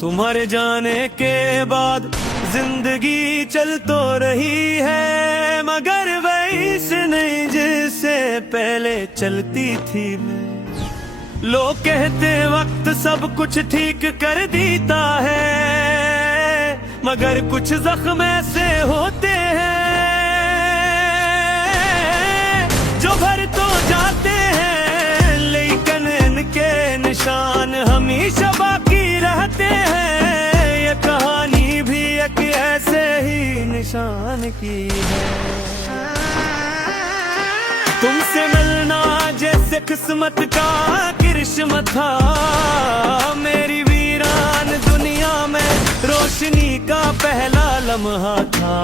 तुम्हारे जाने के बाद जिंदगी चल तो रही है, मगर वैसे नहीं जैसे पहले चलती थी मैं। लोग कहते वक्त सब कुछ ठीक कर देता है, मगर कुछ जख्म ऐसे होते हैं जो भर तो जाते हैं, लेकिन इनके निशान हमेशा बाकी रहते हैं। ये कहानी भी एक ऐसे ही निशान की है। तुमसे मिलना जैसे किस्मत का करिश्मा था, मेरी वीरान दुनिया में रोशनी का पहला लम्हा था।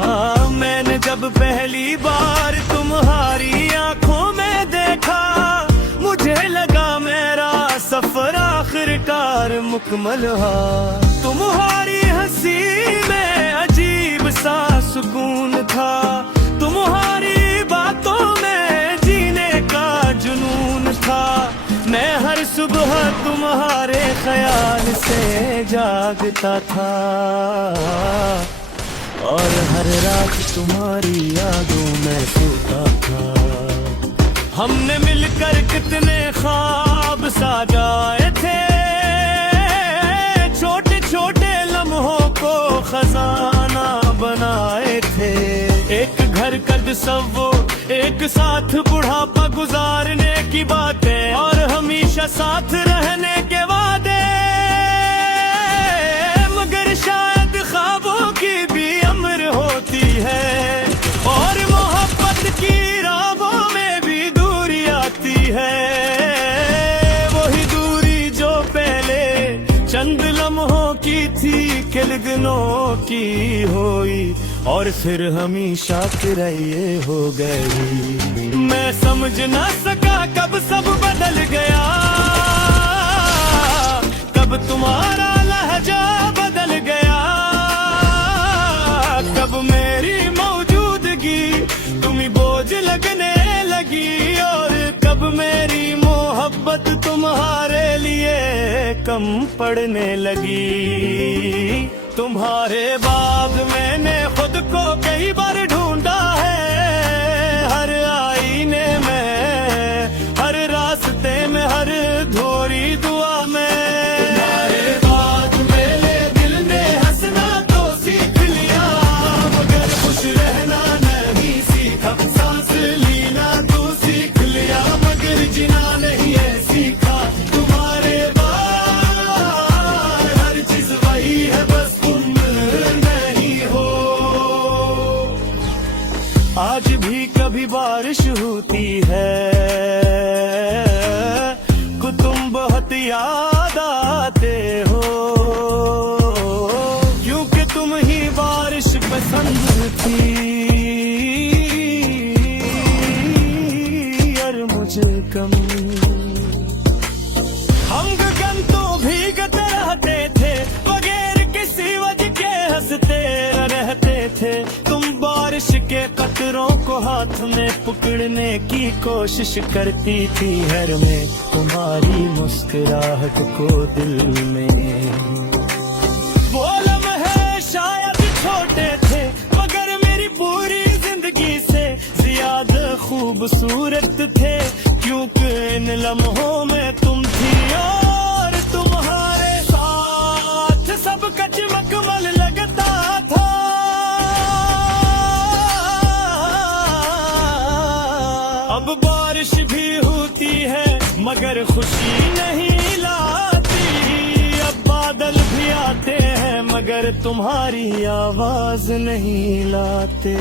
मैंने जब पहली बार तुम्हारी आंखों में देखा, मुझे लगा मेरा सफर आखिरकार मुकम्मल हुआ। तुम्हारी हंसी में अजीब सा सुकून था, तुम्हारी बातों में जीने का जुनून था। मैं हर सुबह तुम्हारे ख्याल से जागता था, और हर रात तुम्हारी यादों में सोता था। हमने मिलकर कितने ख्वाब सजाए थे, छोटे छोटे लम्हों को खजाना बनाए थे। एक घर का तस्वुर, एक साथ बुढ़ापा गुजारने की बातें, और हमेशा साथ रहने के वादे। मगर शायद ख्वाबों की भी अमर होती है, और मोहब्बत की राहों में भी दूरी आती है। वही दूरी जो पहले चंद लम्हों की थी, किल दिनों की हुई, और फिर हमेशा किराए हो गई। मैं समझ न सका कब सब बदल गया, कब तुम्हारा लहजा बदल गया, कब मेरी मौजूदगी तुम्हें बोझ लगने लगी, और कब मेरी मोहब्बत तुम्हारे लिए कम पड़ने लगी। तुम्हारे बाद मैंने खुद को कई बार ढूंढा है, हर आईने में, हर रास्ते में, हर धोरी दुआ में। तुम्हारे बाद मेरे दिल ने हंसना तो सीख लिया, मगर खुश रहना नहीं सीखा। सांस लेना तो सीख लिया, मगर जीना नहीं है सीखा। तुम्हारे बाद हर चीज वही है, बस आज भी कभी बारिश होती है, को तुम बहुत याद आते हो, क्योंकि तुम ही बारिश पसंद थी, और मुझे कम। हम गगन तो भीगते रहते थे, बगैर किसी वजह के हंसते रहते थे। तुम बारिश के कतरों को हाथ में पकड़ने की कोशिश करती थी, हर में तुम्हारी मुस्कुराहट को दिल में। वो लम्हे शायद छोटे थे, मगर मेरी पूरी जिंदगी से ज्यादा खूबसूरत थे, क्योंकि इन लम्हों में तुम थी, और तुम्हारे साथ सब कुछ मकमल लगता था। अब बारिश भी होती है, मगर खुशी नहीं लाती। अब बादल भी आते हैं, मगर तुम्हारी आवाज नहीं लाते।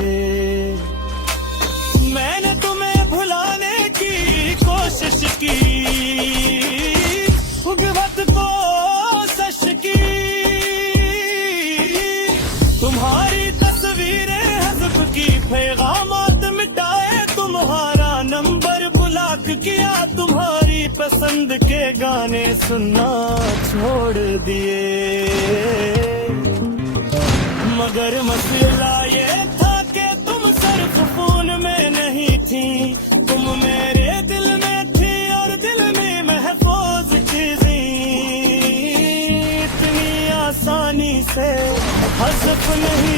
मैंने तुम्हें भुलाने की कोशिश की, उगवत कोशिश की। तुम्हारी तस्वीरें हज़फ की, पैगामात मिटाए, तुम्हारा नंबर ब्लॉक किया, तुम्हारी पसंद के गाने सुनना छोड़ दिए। मगर मसला ये था कि तुम सिर्फ फोन में नहीं थी, तुम मेरे दिल में थी, और दिल में महफूज चीज़ें। इतनी आसान पानी से हज़फ नहीं